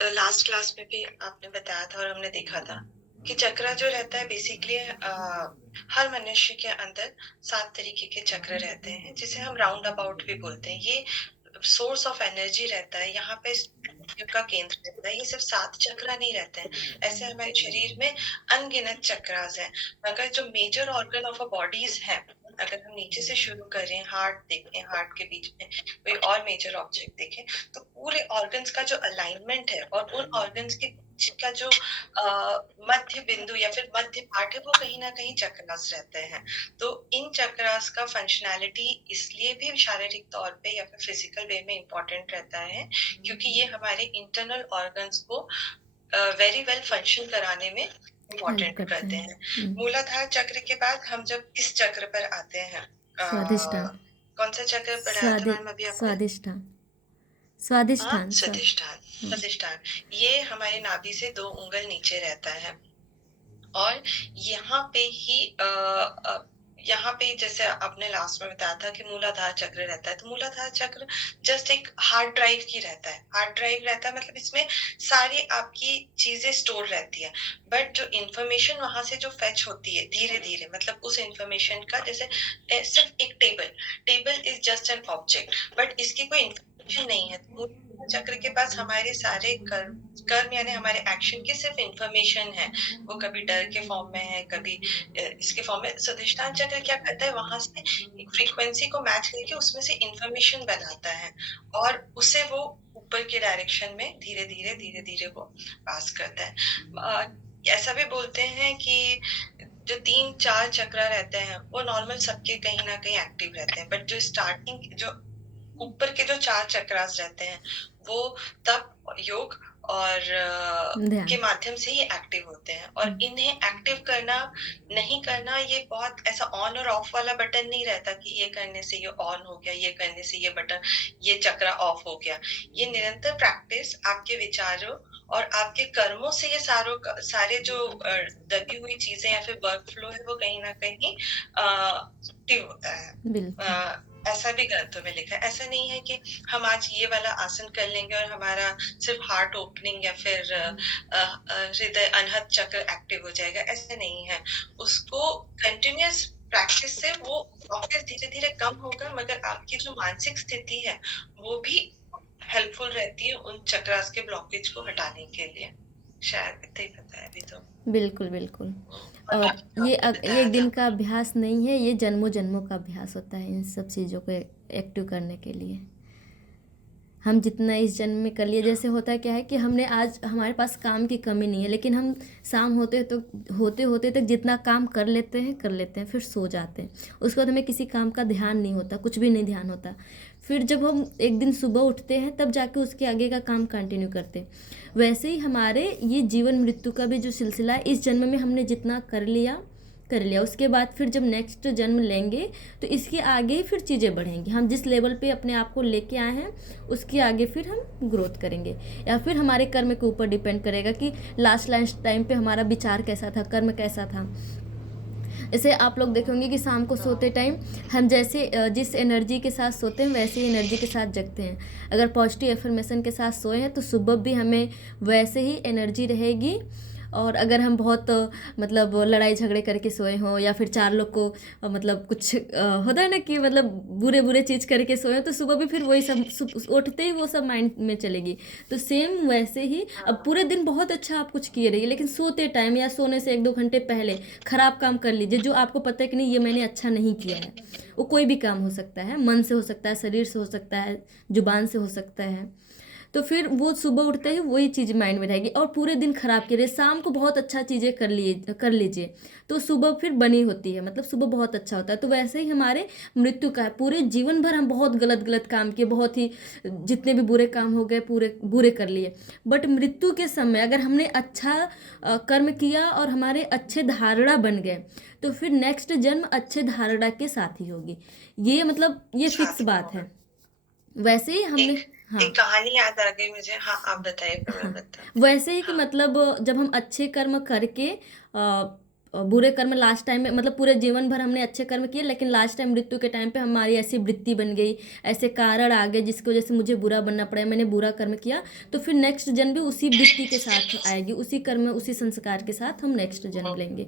Last class में भी आपने बताया था और हमने देखा था कि चक्र जो रहता है बेसिकली हर मनुष्य के अंदर 7 तरीके के चक्र रहते हैं, जिसे हम राउंड अबाउट भी बोलते हैं। ये सोर्स ऑफ एनर्जी रहता है, यहाँ पे शिव का केंद्र रहता है। ये सिर्फ 7 चक्र नहीं रहते हैं, ऐसे हमारे शरीर में अनगिनत चक्रास हैं। मगर जो major organ of a bodies है, अगर हम नीचे से शुरू करें, हार्ट देखें, हार्ट के बीच में कोई और मेजर ऑब्जेक्ट देखें, तो पूरे ऑर्गन्स का जो अलाइनमेंट है और उन ऑर्गन्स के बीच का जो मध्य बिंदु या फिर मध्य पार्ट है, वो कहीं ना कहीं चक्रास रहते हैं। तो इन चक्रास का फंक्शनैलिटी इसलिए भी शारीरिक तौर पे या फिर फिजिकल वे में इम्पोर्टेंट रहता है, क्योंकि ये हमारे इंटरनल ऑर्गन्स को वेरी वेल फंक्शन कराने में हेल्प इम्पोर्टेंट करते करते हैं। हैं। मूलाधार चक्र के बाद हम जब इस चक्र पर आते हैं, स्वादिष्टान। कौन सा चक्र पढ़ाया था स्वादि मैम अभी आपने? स्वादिष्टान। हाँ, स्वादिष्ठान स्वादिष्ठान। हाँ। स्वादिष्ठान ये हमारे नाभि से 2 उंगल नीचे रहता है। और यहाँ पे ही यहाँ पे जैसे आपने लास्ट में बताया था कि मूलाधार चक्र रहता है, तो मूलाधार चक्र जस्ट एक हार्ड ड्राइव की रहता है। हार्ड ड्राइव रहता है मतलब इसमें सारी आपकी चीजें स्टोर रहती है, बट जो इंफॉर्मेशन वहां से जो फेच होती है धीरे धीरे, मतलब उस इंफॉर्मेशन का जैसे सिर्फ एक table, table is just an object, but इसकी कोई इंफॉर्मेशन नहीं है। तो मूलाधार चक्र के पास हमारे सारे कर्म कर्म यानी हमारे एक्शन की सिर्फ इंफॉर्मेशन है। वो कभी डर के फॉर्म में है, कभी इसके फॉर्म में। स्वादिष्टान चक्र क्या करता है, वहां से एक फ्रीक्वेंसी को मैच करके उसमें से इंफॉर्मेशन बनाता है और उसे वो ऊपर के डायरेक्शन में धीरे धीरे धीरे धीरे वो पास करता है। ऐसा भी बोलते हैं कि जो 3-4 चक्र रहते हैं वो नॉर्मल सबके कहीं ना कहीं एक्टिव रहते हैं, बट जो स्टार्टिंग जो ऊपर के जो 4 चक्रास रहते हैं, वो तप, योग और के ध्यान। माध्यम से ये एक्टिव होते हैं। और इन्हें एक्टिव करना नहीं करना, ये बहुत ऐसा ऑन और ऑफ वाला बटन नहीं रहता कि ये करने से ये ऑन हो गया, ये करने से ये बटन, ये चक्र ऑफ हो गया। ये निरंतर प्रैक्टिस आपके विचारों और आपके कर्मों से ये सारे जो दबी हुई चीजें या फिर वर्क फ्लो है, वो कहीं ना कहीं एक्टिव होता है। बिल्कुल। ऐसा भी ग्रंथों में लिखा है। ऐसा नहीं है कि हम आज ये वाला आसन कर लेंगे और हमारा सिर्फ हार्ट ओपनिंग या फिर हृदय अनहद चक्र एक्टिव हो जाएगा, ऐसा नहीं है। उसको कंटिन्यूअस प्रैक्टिस से वो ब्लॉकेज धीरे धीरे कम होगा, मगर आपकी जो मानसिक स्थिति है वो भी हेल्पफुल रहती है उन चक्रास के ब्लॉकेज को हटाने के लिए। शायद इतना ही पता है अभी तो। बिल्कुल बिल्कुल। और और बाकी तो ये आपने ये बताया एक था। दिन का अभ्यास नहीं है, ये जन्मों जन्मों का अभ्यास होता है इन सब चीज़ों को एक्टिव करने के लिए। हम जितना इस जन्म में कर लिए, जैसे होता है क्या है कि हमने आज हमारे पास काम की कमी नहीं है, लेकिन हम शाम होते होते तक जितना काम कर लेते हैं, फिर सो जाते हैं। उसके बाद हमें किसी काम का ध्यान नहीं होता, कुछ भी नहीं ध्यान होता। फिर जब हम एक दिन सुबह उठते हैं, तब जाके उसके आगे का काम कंटिन्यू करते हैं। वैसे ही हमारे ये जीवन मृत्यु का भी जो सिलसिला है, इस जन्म में हमने जितना कर लिया, उसके बाद फिर जब नेक्स्ट जन्म लेंगे, तो इसके आगे ही फिर चीज़ें बढ़ेंगी। हम जिस लेवल पे अपने आप को लेके आए हैं, उसके आगे फिर हम ग्रोथ करेंगे, या फिर हमारे कर्म के ऊपर डिपेंड करेगा कि लास्ट टाइम पे हमारा विचार कैसा था, कर्म कैसा था। जैसे आप लोग देखेंगे कि शाम को सोते टाइम हम जैसे जिस एनर्जी के साथ सोते हैं, वैसे ही एनर्जी के साथ जगते हैं। अगर पॉजिटिव एफर्मेशन के साथ सोए हैं, तो सुबह भी हमें वैसे ही एनर्जी रहेगी। और अगर हम बहुत मतलब लड़ाई झगड़े करके सोए हों, या फिर चार लोग को मतलब कुछ होता है ना कि मतलब बुरे बुरे चीज़ करके सोए, तो सुबह भी फिर वही सब उठते ही वो सब माइंड में चलेगी। तो सेम वैसे ही अब पूरे दिन बहुत अच्छा आप कुछ किए रहिए, लेकिन सोते टाइम या सोने से 1-2 घंटे पहले खराब काम कर लीजिए, जो आपको पता है कि नहीं, ये मैंने अच्छा नहीं किया है। वो कोई भी काम हो सकता है, मन से हो सकता है, शरीर से हो सकता है, जुबान से हो सकता है। तो फिर वो सुबह उठते ही वही चीज़ माइंड में रहेगी, और पूरे दिन खराब किए रहे, शाम को बहुत अच्छा चीज़ें कर लीजिए, तो सुबह फिर बनी होती है, मतलब सुबह बहुत अच्छा होता है। तो वैसे ही हमारे मृत्यु का है, पूरे जीवन भर हम बहुत गलत गलत काम किए, बहुत ही जितने भी बुरे काम हो गए पूरे बुरे कर लिए। बट मृत्यु के समय अगर हमने अच्छा कर्म किया और हमारे अच्छे धारणा बन गए, तो फिर नेक्स्ट जन्म अच्छे धारणा के साथ ही होगी। ये मतलब ये फिक्स साथ में बात होगा। है। वैसे ही हमने, एक हाँ एक कहानी याद आ गई मुझे। हाँ, आप बताइए फिर मैं हाँ, बताती हूँ। वैसे ही कि हाँ। मतलब जब हम अच्छे कर्म करके बुरे कर्म लास्ट टाइम में, मतलब पूरे जीवन भर हमने अच्छे कर्म किए, लेकिन लास्ट टाइम मृत्यु के टाइम पे हमारी ऐसी वृत्ति बन गई, ऐसे कारण आ गए जिसकी वजह से मुझे बुरा बनना पड़ा, मैंने बुरा कर्म किया, तो फिर नेक्स्ट जन्म भी उसी वृत्ति के साथ आएगी, उसी कर्म उसी संस्कार के साथ हम नेक्स्ट जन्म लेंगे।